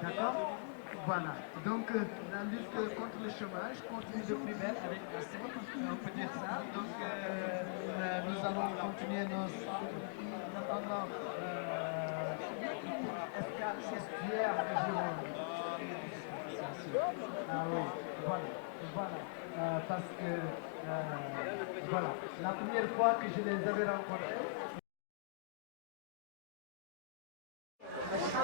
D'accord. Voilà. Donc la lutte contre le chômage continue de plus belle avec la C, on peut dire ça. Donc nous allons continuer nos en attendant escale estuaire de Gironde. Ah oui, voilà, voilà. Parce que voilà, la première fois que je les avais rencontrés.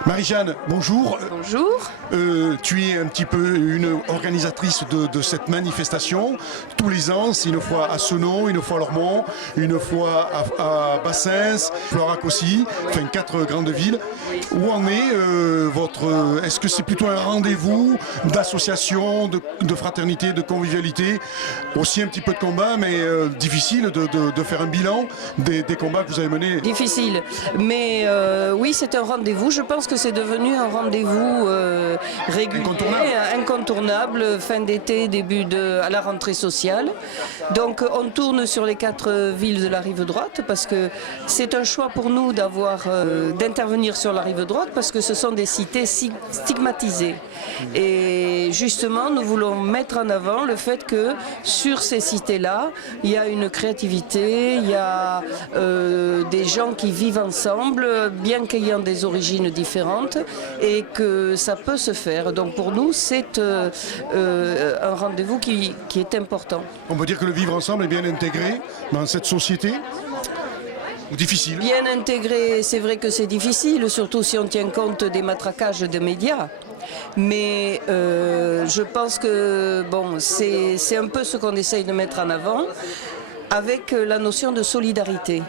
Marie-Jeanne, bonjour. Bonjour. Tu es un petit peu une organisatrice de cette manifestation. Tous les ans, c'est une fois à Senon, une fois à Lormont, une fois à Bassens, Florac aussi, enfin 4 grandes villes. Où en est est-ce que c'est plutôt un rendez-vous d'association, de fraternité, de convivialité, aussi un petit peu de combat, mais difficile de faire un bilan des combats que vous avez menés? Difficile, mais oui, c'est un rendez-vous. Je pense que c'est devenu un rendez-vous régulier, incontournable, fin d'été, à la rentrée sociale. Donc on tourne sur les 4 villes de la rive droite parce que c'est un choix pour nous d'intervenir sur la rive droite parce que ce sont des cités stigmatisées. Et justement, nous voulons mettre en avant le fait que sur ces cités-là, il y a une créativité, il y a des gens qui vivent ensemble, bien qu'ayant des origines différentes, et que ça peut se faire. Donc pour nous, c'est un rendez-vous qui est important. On peut dire que le vivre ensemble est bien intégré dans cette société? Ou difficile? Bien intégré, c'est vrai que c'est difficile, surtout si on tient compte des matraquages des médias. Mais je pense que bon, c'est un peu ce qu'on essaye de mettre en avant avec la notion de solidarité.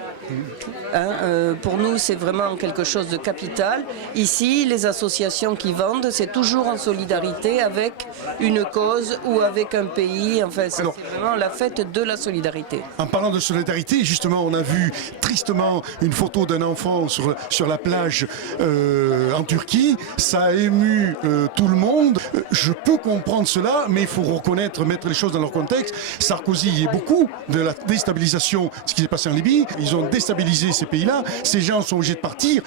Pour nous, c'est vraiment quelque chose de capital. Ici, les associations qui vendent, c'est toujours en solidarité avec une cause ou avec un pays. Enfin, c'est vraiment la fête de la solidarité. En parlant de solidarité, justement, on a vu tristement une photo d'un enfant sur la plage en Turquie. Ça a ému tout le monde. Je peux comprendre cela, mais il faut reconnaître, mettre les choses dans leur contexte. Sarkozy y est beaucoup de la déstabilisation de ce qui s'est passé en Libye. Ils ont déstabilisé ces pays-là. Ces gens sont obligés de partir.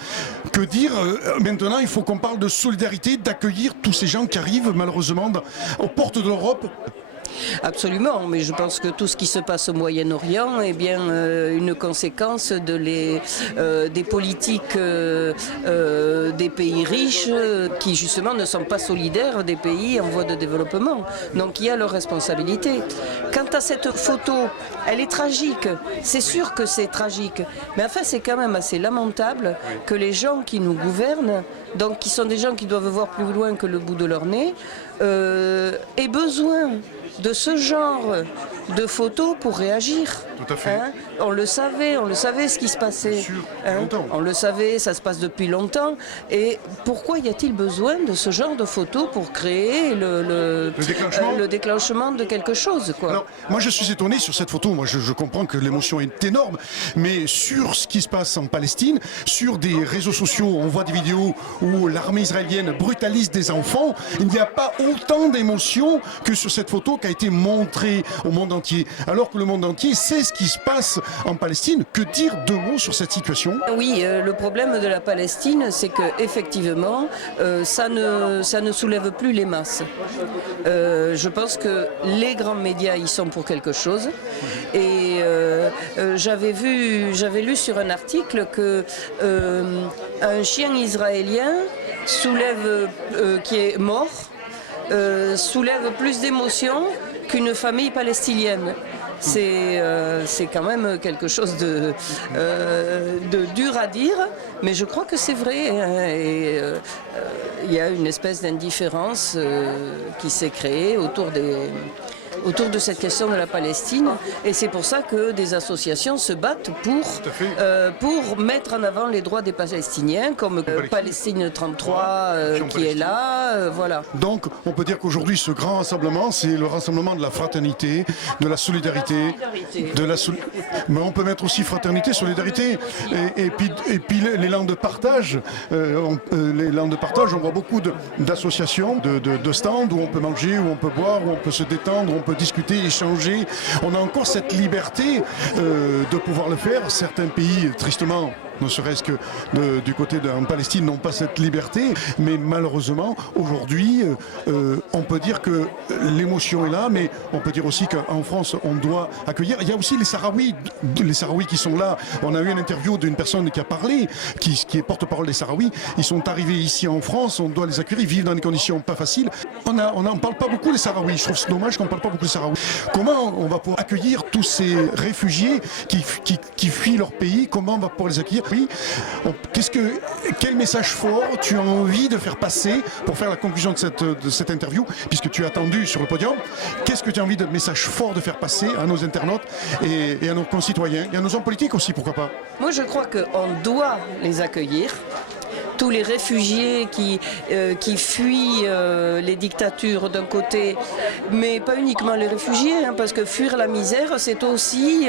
Que dire maintenant, il faut qu'on parle de solidarité, d'accueillir tous ces gens qui arrivent malheureusement aux portes de l'Europe. Absolument, mais je pense que tout ce qui se passe au Moyen-Orient est bien une conséquence des politiques des pays riches qui justement ne sont pas solidaires des pays en voie de développement. Donc il y a leur responsabilité. Quant à cette photo, elle est tragique, c'est sûr que c'est tragique, mais enfin c'est quand même assez lamentable que les gens qui nous gouvernent, donc qui sont des gens qui doivent voir plus loin que le bout de leur nez, aient besoin de ce genre de photos pour réagir. Tout à fait. On le savait ce qui se passait. Bien sûr, longtemps. On le savait, ça se passe depuis longtemps. Et pourquoi y a-t-il besoin de ce genre de photos pour créer le déclenchement de quelque chose, quoi? Alors, moi je suis étonné sur cette photo. Moi je comprends que l'émotion est énorme, mais sur ce qui se passe en Palestine, sur des réseaux sociaux, on voit des vidéos où l'armée israélienne brutalise des enfants. Il n'y a pas autant d'émotions que sur cette photo qui a été montrée au monde entier. Alors que le monde entier sait ce qui se passe en Palestine. Que dire 2 mots sur cette situation? Oui, le problème de la Palestine, c'est qu'effectivement, ça ne soulève plus les masses. Je pense que les grands médias y sont pour quelque chose. Et j'avais lu sur un article que un chien israélien qui est mort soulève plus d'émotions qu'une famille palestinienne. C'est quand même quelque chose de dur à dire, mais je crois que c'est vrai. Il y a une espèce d'indifférence qui s'est créée autour de cette question de la Palestine, et c'est pour ça que des associations se battent pour mettre en avant les droits des Palestiniens, comme Palestine 33 qui est là, voilà. Donc on peut dire qu'aujourd'hui ce grand rassemblement, c'est le rassemblement de la fraternité, de la solidarité, mais on peut mettre aussi fraternité, solidarité, et puis l'élan de partage. L'élan de partage, on voit beaucoup d'associations, de stands où on peut manger, où on peut boire, où on peut se détendre, où on peut discuter, échanger. On a encore cette liberté de pouvoir le faire. Certains pays, tristement, ne serait-ce que du côté en Palestine, n'ont pas cette liberté. Mais malheureusement, aujourd'hui, on peut dire que l'émotion est là, mais on peut dire aussi qu'en France, on doit accueillir. Il y a aussi les Sahraouis qui sont là. On a eu une interview d'une personne qui a parlé, qui est porte-parole des Sahraouis. Ils sont arrivés ici en France, on doit les accueillir, ils vivent dans des conditions pas faciles. On n'en parle pas beaucoup des Sahraouis. Je trouve c'est dommage qu'on ne parle pas beaucoup des Sahraouis. Comment on va pouvoir accueillir tous ces réfugiés qui fuient leur pays? Comment on va pouvoir les accueillir? Oui. Quel message fort tu as envie de faire passer pour faire la conclusion de cette interview, puisque tu es attendu sur le podium? Qu'est-ce que tu as envie de message fort de faire passer à nos internautes et à nos concitoyens et à nos hommes politiques aussi, pourquoi pas? Moi, je crois qu'on doit les accueillir. Tous les réfugiés qui fuient les dictatures d'un côté, mais pas uniquement les réfugiés, hein, parce que fuir la misère, c'est aussi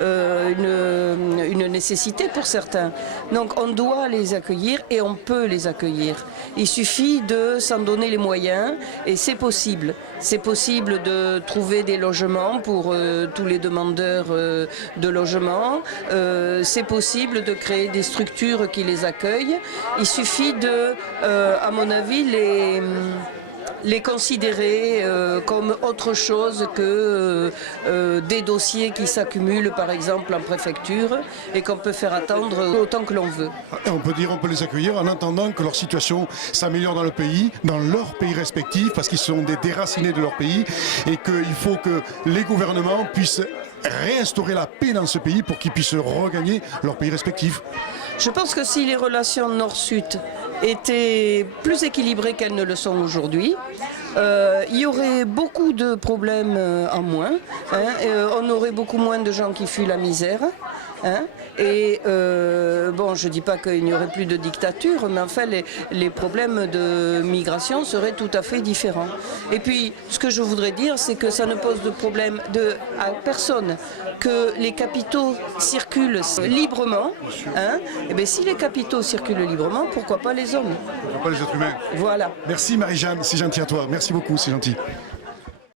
une nécessité pour certains. Donc on doit les accueillir et on peut les accueillir. Il suffit de s'en donner les moyens et c'est possible. C'est possible de trouver des logements pour tous les demandeurs de logement. C'est possible de créer des structures qui les accueillent. Il suffit de, à mon avis, les considérer comme autre chose que des dossiers qui s'accumulent par exemple en préfecture et qu'on peut faire attendre autant que l'on veut. Et on peut les accueillir en attendant que leur situation s'améliore dans leur pays respectif, parce qu'ils sont des déracinés de leur pays et qu'il faut que les gouvernements puissent réinstaurer la paix dans ce pays pour qu'ils puissent regagner leur pays respectif. Je pense que si les relations Nord-Sud étaient plus équilibrées qu'elles ne le sont aujourd'hui, il y aurait beaucoup de problèmes en moins. On aurait beaucoup moins de gens qui fuient la misère. Bon, je ne dis pas qu'il n'y aurait plus de dictature, mais enfin, les problèmes de migration seraient tout à fait différents. Et puis, ce que je voudrais dire, c'est que ça ne pose de problème à personne, que les capitaux circulent librement. Et bien, si les capitaux circulent librement, pourquoi pas les hommes? Pourquoi pas les êtres humains? Voilà. Merci Marie-Jeanne, c'est gentil à toi. Merci beaucoup, c'est gentil.